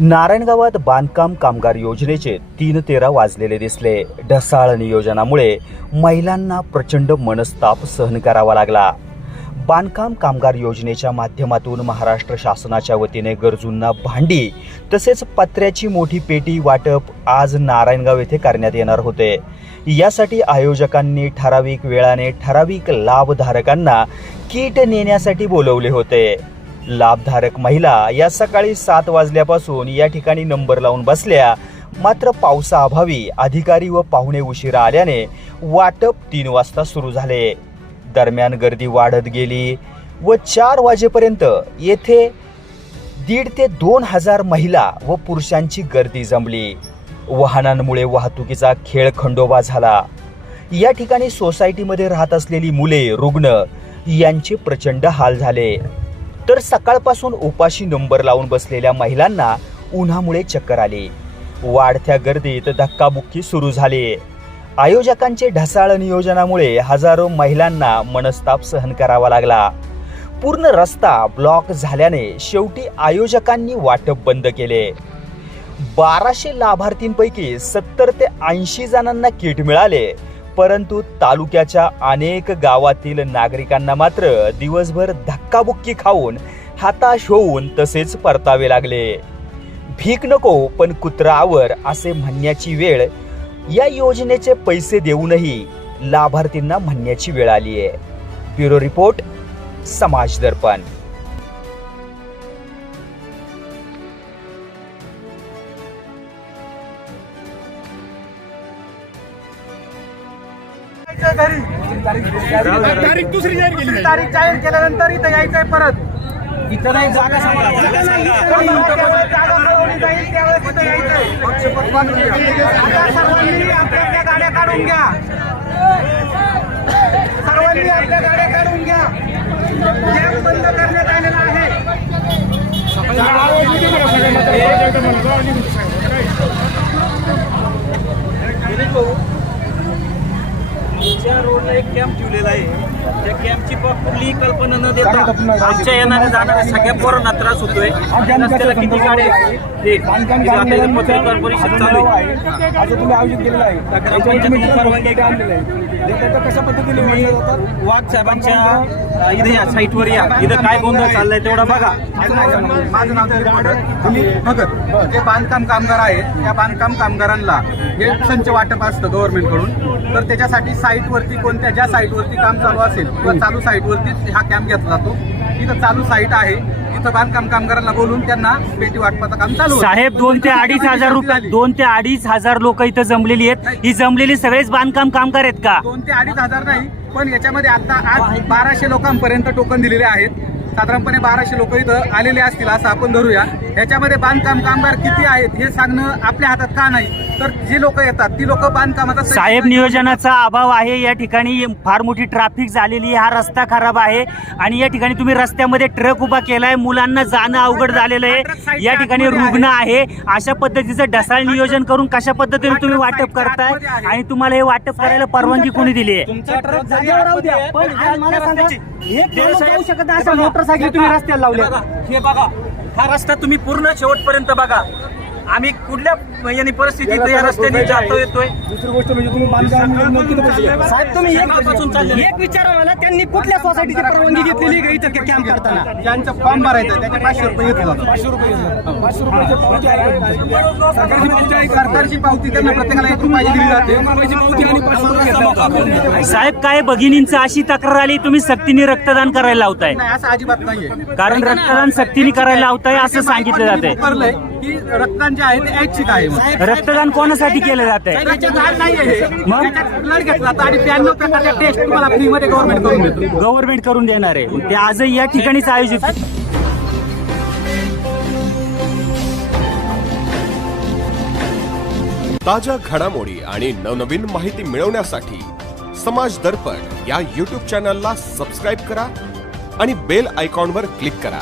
नारायणगावात बांधकाम कामगार योजनेचे तीन तेरा वाजलेले दिसले. ढसाळ नियोजनामुळे महिलांना प्रचंड मनस्ताप सहन करावा लागला. बांधकाम कामगार योजनेच्या माध्यमातून महाराष्ट्र शासनाच्या वतीने गरजूंना भांडी तसेच पत्र्याची मोठी पेटी वाटप आज नारायणगाव येथे करण्यात येणार होते. यासाठी आयोजकांनी ठराविक वेळाने ठराविक लाभधारकांना किट नेण्यासाठी बोलवले होते. लाभधारक महिला या सकाळी सात वाजल्यापासून या ठिकाणी नंबर लावून बसल्या. मात्र पावसाअभावी अधिकारी व पाहुणे उशिरा आल्याने वाटप तीन वाजता सुरू झाले. दरम्यान गर्दी वाढत गेली व चार वाजेपर्यंत येथे दीड ते दोन हजार महिला व पुरुषांची गर्दी जमली. वाहनांमुळे वाहतुकीचा खेळ खंडोबा झाला. या ठिकाणी सोसायटीमध्ये राहत असलेली मुले रुग्ण यांचे प्रचंड हाल झाले. तर सकाळपासून उपाशी नंबर लावून बसलेल्या महिलांना उन्हामुळे चक्कर आली. वाढत्या गर्दीत धक्काबुक्की सुरू झाली. आयोजकांचे ढसाळ नियोजनामुळे हजारो महिलांना मनस्ताप सहन करावा लागला. पूर्ण रस्ता ब्लॉक झाल्याने शेवटी आयोजकांनी वाटप बंद केले. बाराशे लाभार्थींपैकी सत्तर ते ऐंशी जणांना किट मिळाले. परंतु तालुक्याच्या अनेक गावातील नागरिकांना मात्र दिवसभर धक्काबुक्की खाऊन हाताश होऊन तसेच परतावे लागले. भीक नको पण कुत्रावर असे म्हणण्याची वेळ या योजनेचे पैसे देऊनही लाभार्थींना म्हणण्याची वेळ आली आहे ब्युरो रिपोर्ट समाज दर्पण. घरी तारीख दुसरी जाहीर केली तारीख जाहीर केल्यानंतर इथं यायचंय परत. इथं नाही जागा सर्वांनी आपल्या गाड्या काढून घ्या. सर्वांनी आपल्या गाड्या काढून घ्या. कॅम्प बंद करण्यात आलेला आहे. आमच्या रोडला एक कॅम्प ठेवलेला आहे त्या कॅम्पची कुठलीही कल्पना न देता आमच्या येणाऱ्या जाणाऱ्या सगळ्या पोरांना त्रास होतोय. रस्त्याला किती गाड्या आहेत? पत्रकार परिषद चालू आहे. आज तुम्ही आयोजित केलेलं आहे. याच्यावर तुम्ही किती परवानगी का आणलेलं आहे. त्याचं कशा पद्धतीने तुम्ही मांडलं जातात वाघ साहेबांच्या इथे या साईटवर या. इथं काय गोंधळ चाललाय तेवढा बघा. माझं नाव भगत. जे बांधकाम कामगार आहेत त्या बांधकाम कामगारांना हे संच वाटप असतं गव्हर्नमेंटकडून. तर त्याच्यासाठी साईटवरती कोणत्या ज्या साईटवरती काम चालू असेल किंवा चालू साईटवरतीच हा कॅम्प घेतला जातो इथं चालू साईट आहे. इथं बांधकाम कामगारांना बोलून त्यांना पेटी वाटपाचं काम चालू. साहेब दोन ते अडीच हजार रुपये दोन ते अडीच हजार लोक इथं जमलेली आहेत. ही जमलेली सगळेच बांधकाम कामगार आहेत का? दोन ते अडीच हजार नाही पण याच्यामध्ये आता आज बाराशे लोकांपर्यंत टोकन दिलेले आहेत. साधारणपणे बाराशे लोक इथं आलेले असतील असं आपण धरूया. याच्यामध्ये बांधकाम कामगार किती आहेत हे सांगणं आपल्या हातात का नाही? तर जी लोक येतात ती लोक बांधकामाचा साहेब नियोजनाचा अभाव आहे. या ठिकाणी फार मोठी ट्रॅफिक झालेली आहे. हा रस्ता खराब आहे. आणि या ठिकाणी तुम्ही रस्त्यामध्ये ट्रक उभा केलाय. मुलांना जाणं अवघड झालेलं आहे. या ठिकाणी रुग्ण आहे. अशा पद्धतीचं ढसाळ नियोजन करून कशा पद्धतीने तुम्ही वाटप करताय? आणि तुम्हाला हे वाटप करायला परवानगी कोणी दिली आहे? तुमचा ट्रक जागेवर राहू द्या पण आज मला सांगा एक माणूस जाऊ शकत नाही असं मोटरसायकल तुम्ही रस्त्याला लावले. हे बघा हा रस्ता तुम्ही पूर्ण शेवटपर्यंत बघा. आम्ही कुठल्या याने परिस्थितीत या रस्त्याने जातो येतोय. दुसरी गोष्ट म्हणजे तुम्ही? साहेब तुम्ही एक पासून चालले एक विचारा मला. त्यांनी कुठल्या सोसायटीची परवानगी घेतलेली का इथं कॅम्प करताना? ज्यांचं फॉर्म भरायचं आहे, त्याचे पाचशे रुपये घेतले जातात पाचशे रुपये घेतात. पाचशे आहे. सरकारची पावती आहे त्यांना प्रत्येकाला एक रुपयाची दिली जाते. रुपये. साहेब काय भगिनींचं अशी तक्रार आली तुम्ही सक्तीने रक्तदान करायला लावताय. नाही असं अजिबात नाहीये. कारण रक्तदान सक्तीने करायला लावताय असं सांगितलं जातंय. करलंय की रक्तदान जे आहे ते ऐच्छिक आहे. रक्तदान कोणासाठी केलं जात आहे हे. मग? ब्लड घेतलं जातं आणि ब्याण्णव प्रकारच्या टेस्ट तुम्हाला फ्रीमध्ये गव्हर्नमेंट करून देतो गव्हर्नमेंट करून देणार आहे ते आजही या ठिकाणीच आयोजित ताज्या घडामोडी आणि नवनवीन माहिती मिळवण्यासाठी समाज दर्पण या यूट्यूब चॅनलला सबस्क्राईब करा आणि बेल आयकॉनवर क्लिक करा